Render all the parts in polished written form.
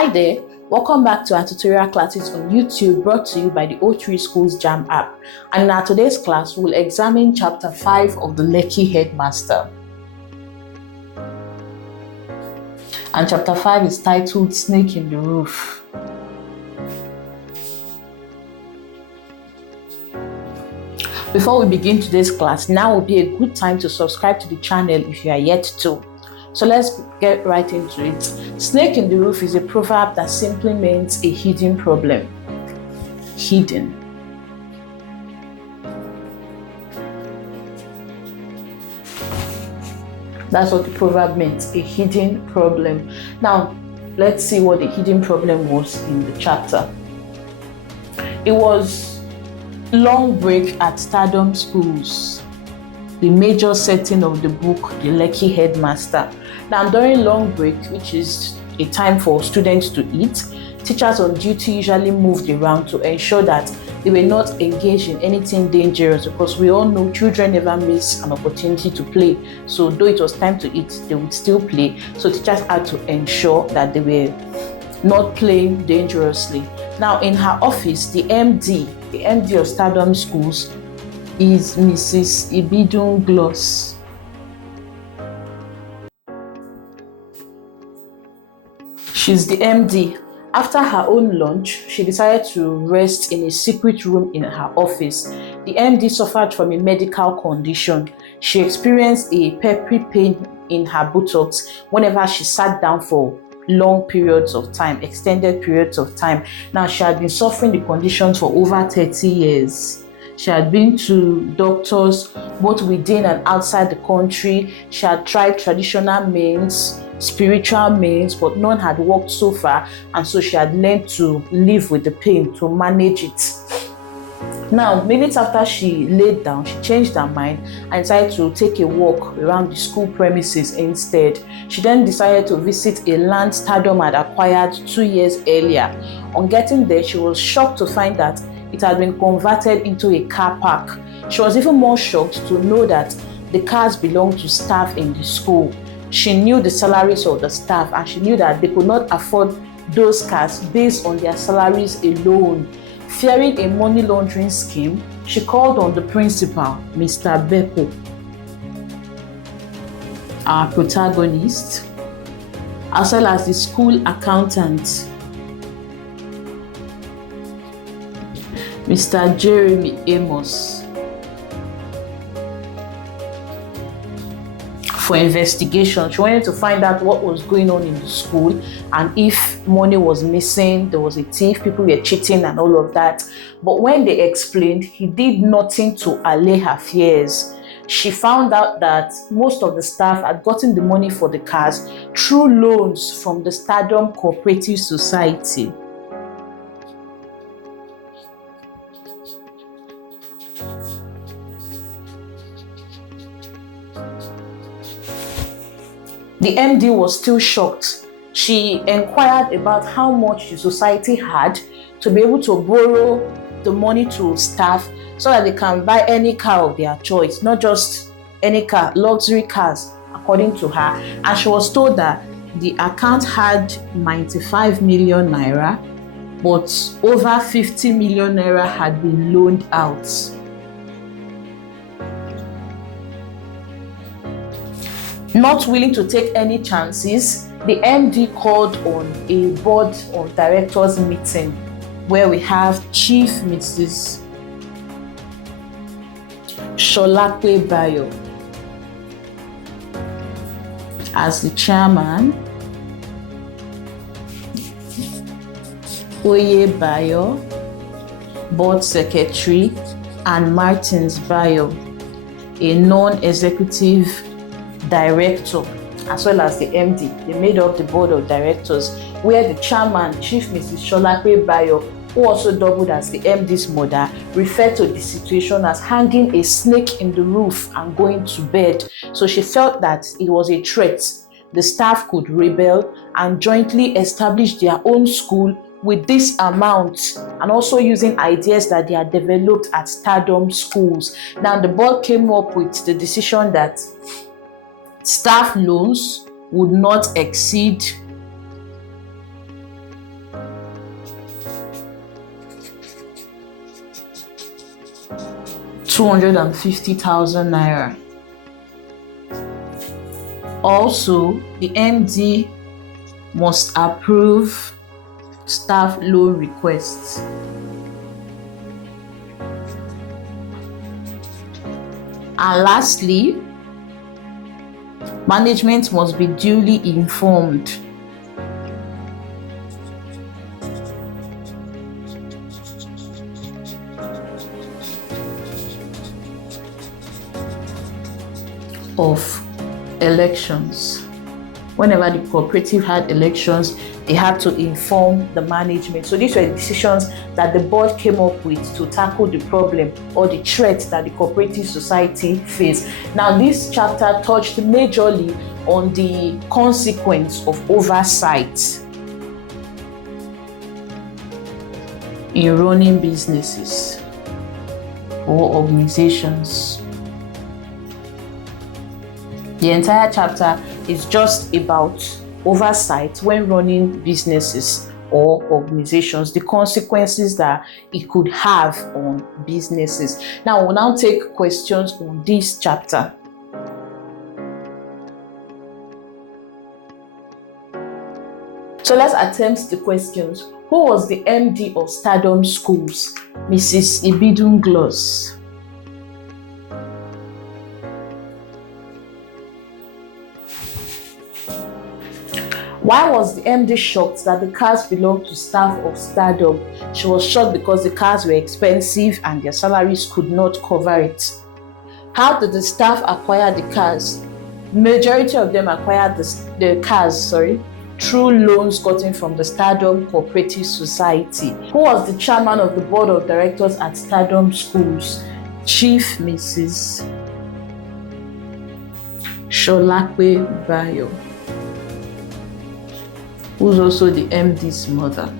Hi there, welcome back to our tutorial classes on YouTube brought to you by the O3 Schools JAMB app. And in our today's class, we'll examine chapter 5 of the Lekki Headmaster. And chapter 5 is titled Snake in the Roof. Before we begin today's class, now will be a good time to subscribe to the channel if you are yet to. So let's get right into it. Snake in the roof is a proverb that simply means a hidden problem. Hidden. That's what the proverb meant, a hidden problem. Now, let's see what the hidden problem was in the chapter. It was long break at Stardom Schools, the major setting of the book, the Lekki Headmaster. Now, during long break, which is a time for students to eat, teachers on duty usually moved around to ensure that they were not engaged in anything dangerous, because we all know children never miss an opportunity to play. So though it was time to eat, they would still play. So teachers had to ensure that they were not playing dangerously. Now, in her office, the MD of Stardom Schools is Mrs. Ibidun Gloss. She's the MD. After her own lunch, she decided to rest in a secret room in her office. The MD suffered from a medical condition. She experienced a peppery pain in her buttocks whenever she sat down for long periods of time, extended periods of time. Now, she had been suffering the condition for over 30 years. She had been to doctors both within and outside the country. She had tried traditional means, spiritual means, but none had worked so far, and so she had learned to live with the pain, to manage it. Now, minutes after she laid down, she changed her mind and decided to take a walk around the school premises instead. She then decided to visit a land Stardom had acquired 2 years earlier. On getting there, she was shocked to find that it had been converted into a car park. She was even more shocked to know that the cars belonged to staff in the school. She knew the salaries of the staff, and she knew that they could not afford those cars based on their salaries alone. Fearing a money laundering scheme, she called on the principal, Mr. Beppo, our protagonist, as well as the school accountant, Mr. Jeremy Amos, for investigation. She wanted to find out what was going on in the school and if money was missing, there was a thief, people were cheating and all of that. But when they explained, he did nothing to allay her fears. She found out that most of the staff had gotten the money for the cars through loans from the Stardom Cooperative Society. The MD was still shocked. She inquired about how much the society had to be able to borrow the money to staff so that they can buy any car of their choice, not just any car, luxury cars, according to her. And she was told that the account had 95 million naira, but over 50 million naira had been loaned out. Not willing to take any chances, the MD called on a board of directors meeting where we have Chief Mrs. Sholape Bayo as the chairman, Oye Bayo, board secretary, and Martins Bayo, a non-executive director, as well as the MD. They made up the board of directors, where the chairman, Chief Mrs. Sholape Bayo, who also doubled as the MD's mother, referred to the situation as hanging a snake in the roof and going to bed. So she felt that it was a threat. The staff could rebel and jointly establish their own school with this amount, and also using ideas that they had developed at Stardom Schools. Now, the board came up with the decision that staff loans would not exceed 250,000 naira. Also, the MD must approve staff loan requests. And lastly, management must be duly informed of elections. Whenever the cooperative had elections, they had to inform the management. So these were the decisions that the board came up with to tackle the problem or the threat that the cooperative society faced. Now, this chapter touched majorly on the consequence of oversight in running businesses or organizations. The entire chapter is just about oversight when running businesses or organizations, the consequences that it could have on businesses. Now, we'll now take questions on this chapter. So let's attempt the questions. Who was the MD of Stardom Schools? Mrs. Ibidun Gloss. Why was the MD shocked that the cars belonged to staff of Stardom? She was shocked because the cars were expensive and their salaries could not cover it. How did the staff acquire the cars? Majority of them acquired the cars through loans gotten from the Stardom Cooperative Society. Who was the chairman of the board of directors at Stardom Schools? Chief Mrs. Sholape Bayo, who's also the MD's mother.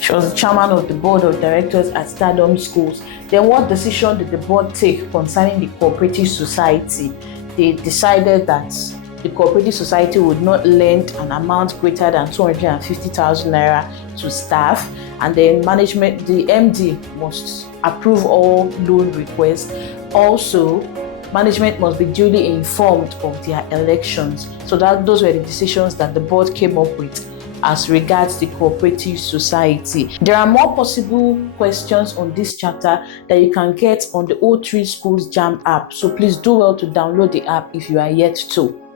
She was the chairman of the board of directors at Stardom Schools. Then what decision did the board take concerning the cooperative society? They decided that the cooperative society would not lend an amount greater than 250,000 naira to staff, and then management, the MD, must approve all loan requests. Also, management must be duly informed of their elections. So those were the decisions that the board came up with as regards the cooperative society. There are more possible questions on this chapter that you can get on the O3 Schools JAMB app. So please do well to download the app if you are yet to.